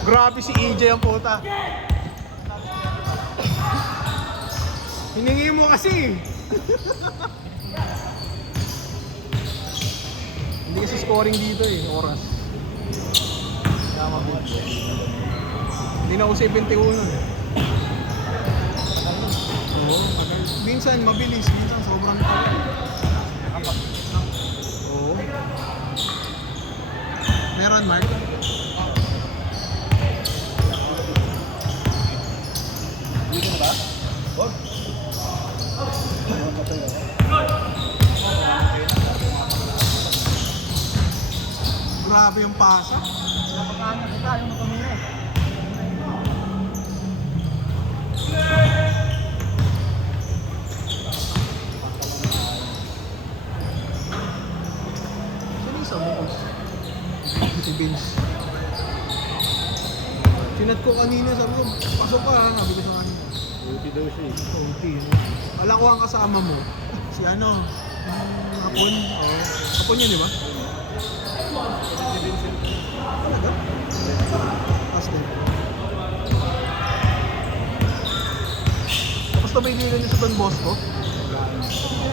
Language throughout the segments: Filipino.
Grabe si EJ ang puta. Hiningi mo kasi. Hindi kasi scoring dito eh, oras. Kaya mabilis. Hindi na ako 71 eh. Oo, minsan mabilis, minsan sobrang tagal. Oo. Meron, Mark? Dito na ba? Oh. Grabe yung pasa. Napakaano kita yung makamina. Sino yung sa bukos? Si Vince. Sinat ko kanina, sabi ko, pasok ka ha, sabi ko sa kanina. Duty daw siya eh. Kaunti, no? Wala ko ang kasama mo. Si ano? Hapon? Oo. Hapon yun, di ba? Talaga? Tapos din. Tapos na may liga niya sa Don Bosco?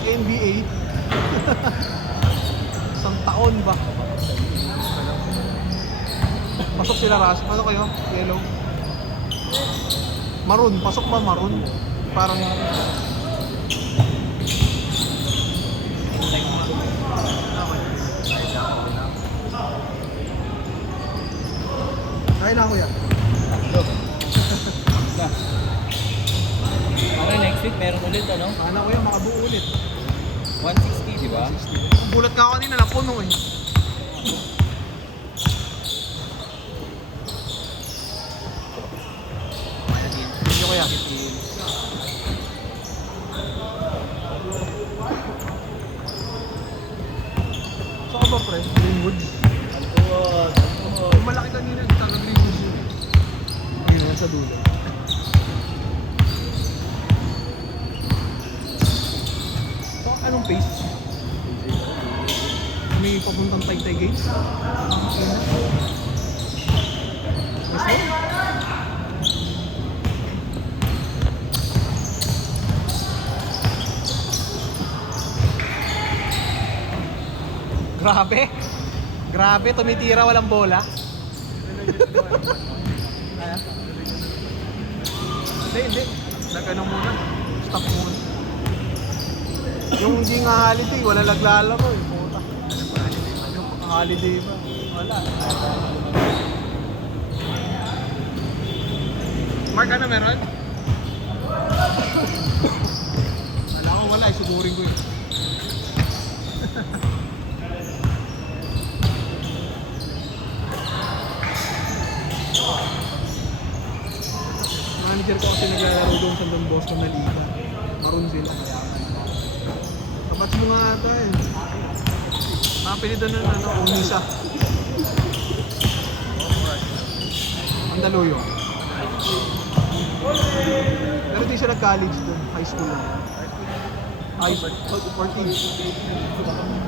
NBA? Isang taon ba? Pasok sila Ras. Ano kayo? Yellow? Maroon. Pasok ba maroon? Parang... Kaya na ako yan. Okay, next week meron ulit ano? Kaya ko yan, makabuo ulit. 160, di ba? Bulat nga ako kanina, napuno eh. Hindi ko yan. Saan ka ba, pre? Greenwood? Yung malaki kanina, taga Greenwood yun. Yun, sa dulo. So, anong pace? May papuntang Taytay Gates? Mas mo? Grabe. Grabe, tumitira walang bola. Hindi. Nagano muna. Stop muna. Yung hindi nga holiday, wala naglalaro eh. Puta. Yung holiday ba? Wala. Mark, ano meron? Wala ko, wala. Isugurin ko eh. Manager ko kasi naglalaro doon sa Don Bosco na liga. Maroon sila kaya. Kabats mo nga ito eh. Napilitan na ano, Unisa. Mandaluyong. Pero di siya nag-college doon, high school lang. Ay, 14.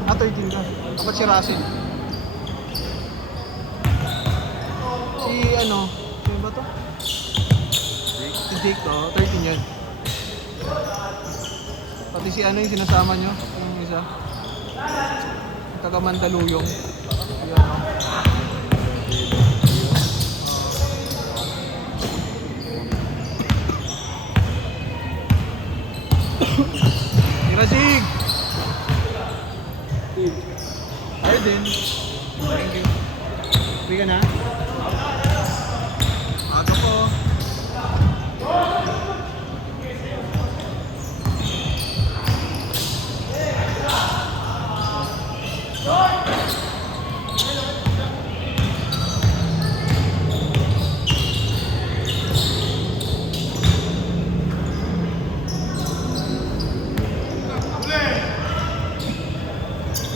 13 ka. Dapat si Russell. Si ano, sino ba to? Si Jake to, 13 yan. Pati si ano yung sinasama nyo, yung isa. Taga Mandaluyong. Si ano. Mirasig! Ayun din. Thank you. Uwi ka na? Ato ko.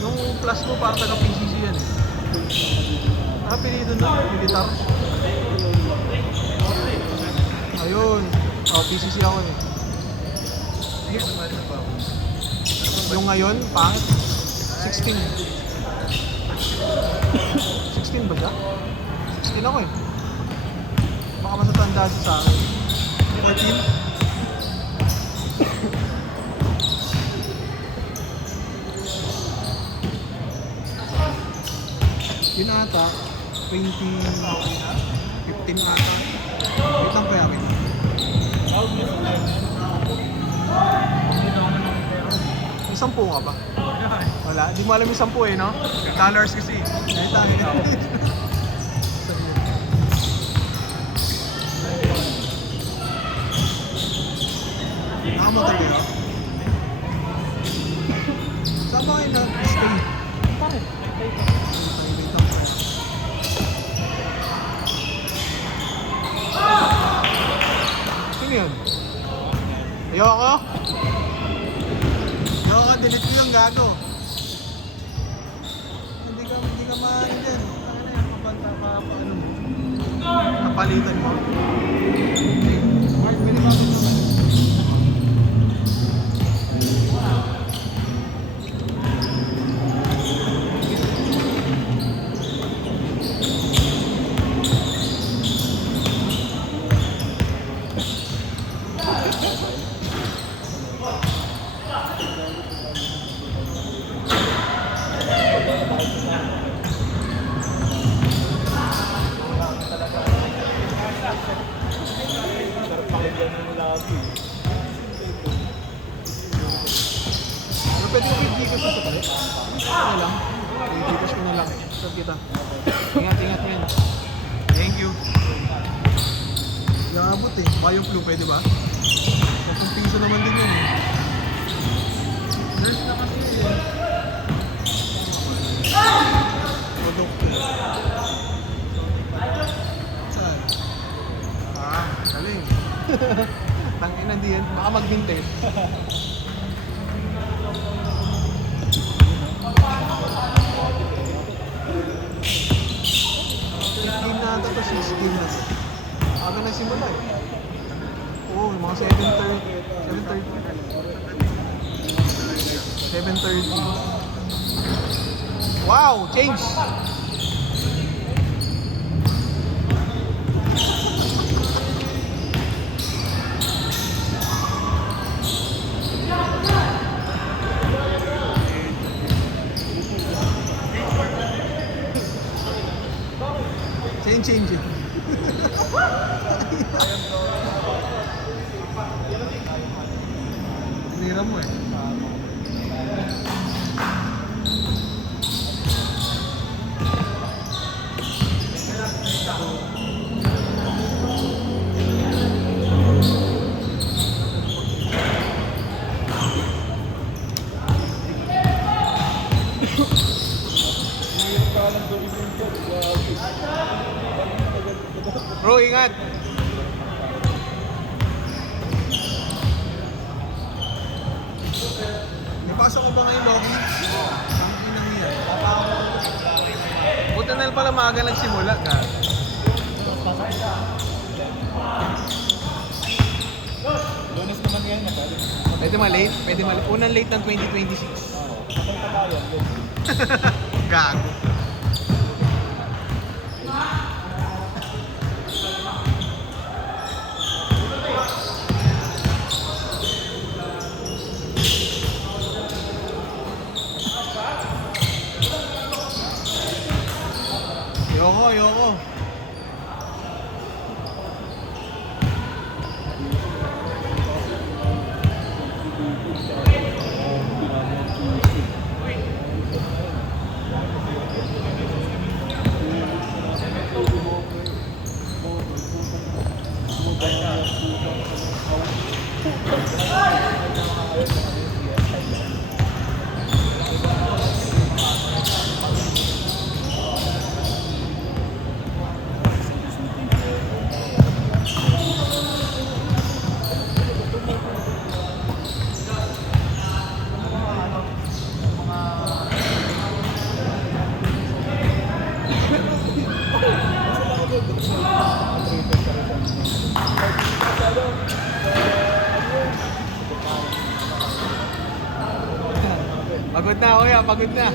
Yung plus mo parang taga PCC yan eh. Napili doon na, militar. Ayun. PCC ako eh. Yung ngayon, pangit. 16. 16 ba siya? 16 ako eh. Baka matatanda siya sa akin. 14? Yun ata, 2015 ata. Wait lang pa yakin. May 10 nga ba? Wala, di mo alam yung 10 eh, no? Dollars kasi. Kahit tayo. Nakamotor kayo? Saan ba kayo na-stay? Bakit? Sino yun? Ayoko? Ayoko, delete ko yung gago. Hindi ka maano din. Ano yan, mabanta pa ako, ano mo? Napalitan mo. Mark, pwede ba ako naman? Pero pwede ko i-Gcash sa sakali? Ano lang? I-Gcash ko na lang. Saan kita? Ingat mo yun. Thank you. Yabot eh. Bayo flu, pwede ba? 10 piso naman din yun eh. Nurse na kasi eh. O doktor. Saan? Galing. Tangin na diyan. Baka mag-vintage. Game na ata to, 6 game na to. Aga na simula eh. Oo, mga 7:30. 7:30. Wow! Change! Change. Nira mo eh. Bro, ingat! May pasok ko ba ngayon, Logi? Ang inang yan. Buti na pala maaga nagsimula ka. Lunes naman yan na ba? Pwede ma-late? Unang late ng 2026. Kapag tayo, Gago. Ayoko. mamaya, pagod na.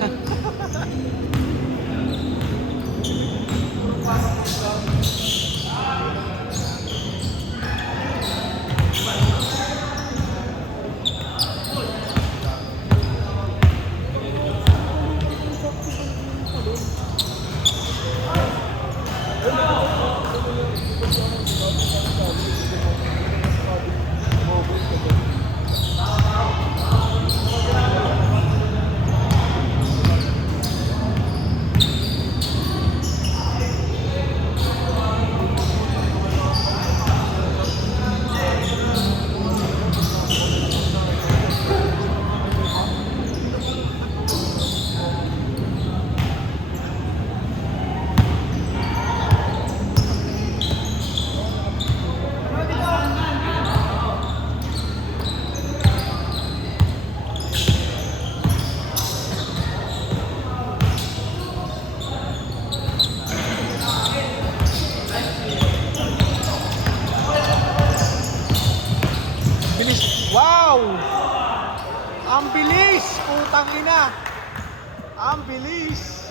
Bilis. Wow! Ang bilis! Putang ina! Ang bilis!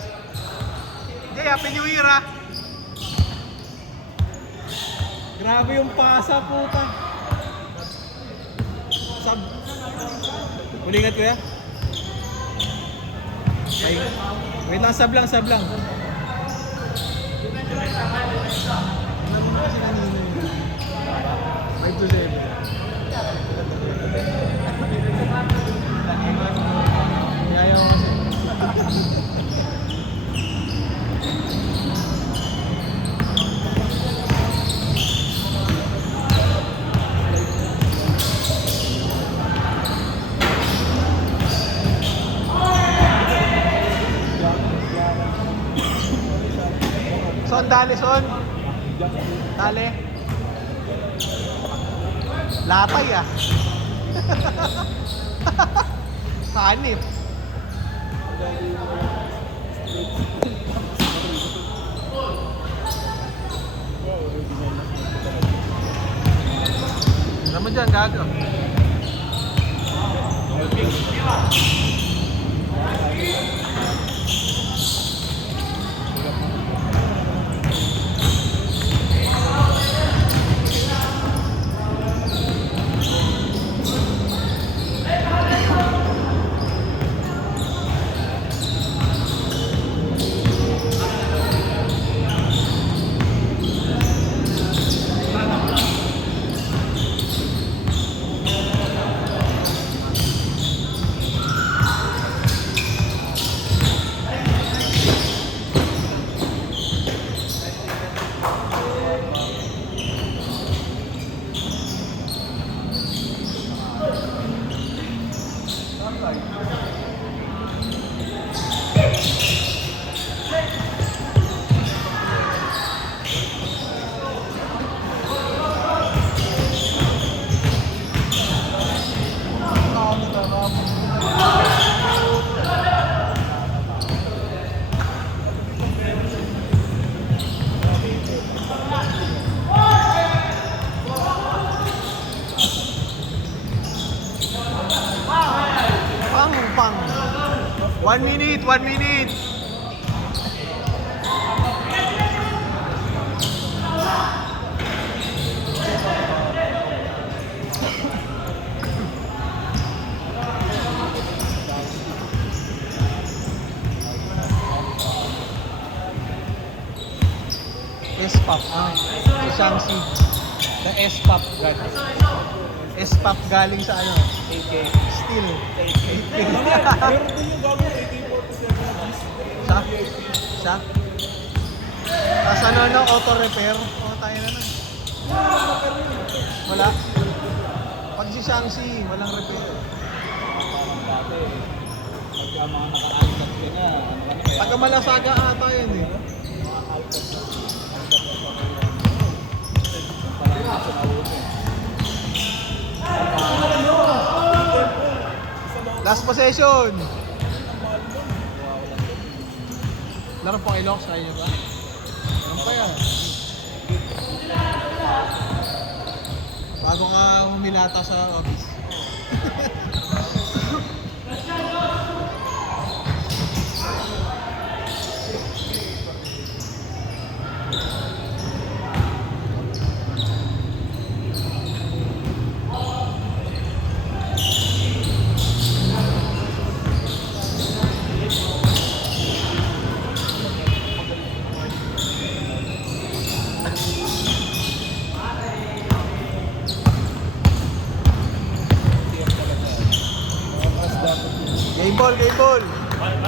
Jay, Happy New Year ah! Grabe yung pasa, puta! Sab... Ulingat ko ya? Ay, wait lang, sab lang. Ano ba kasi kanina yun? 5 to 7. Ayaw kasi. Son, dali, son. Dali. Latay ah. Hanip. Naman dyan, gago. Pang. 1 minute. S-pop. Si Shang-Chi. The S-pop. S-pop galing sa ano? AK. Steel. Meron din yung gagawin AK-47 na Siya? Tapos ano, auto repair? O, tayo na nun. Wala. Pag si Shang-Chi, walang repair. parang dati. Pagka mga naka-alcat ka na, Taga Malasaga ata yun eh. mga alcat na parang nasa nauwi. Last possession. Laro po kay Lox, kaya nyo ba? Ano pa yan? Bago ka humilata sa office. Cable.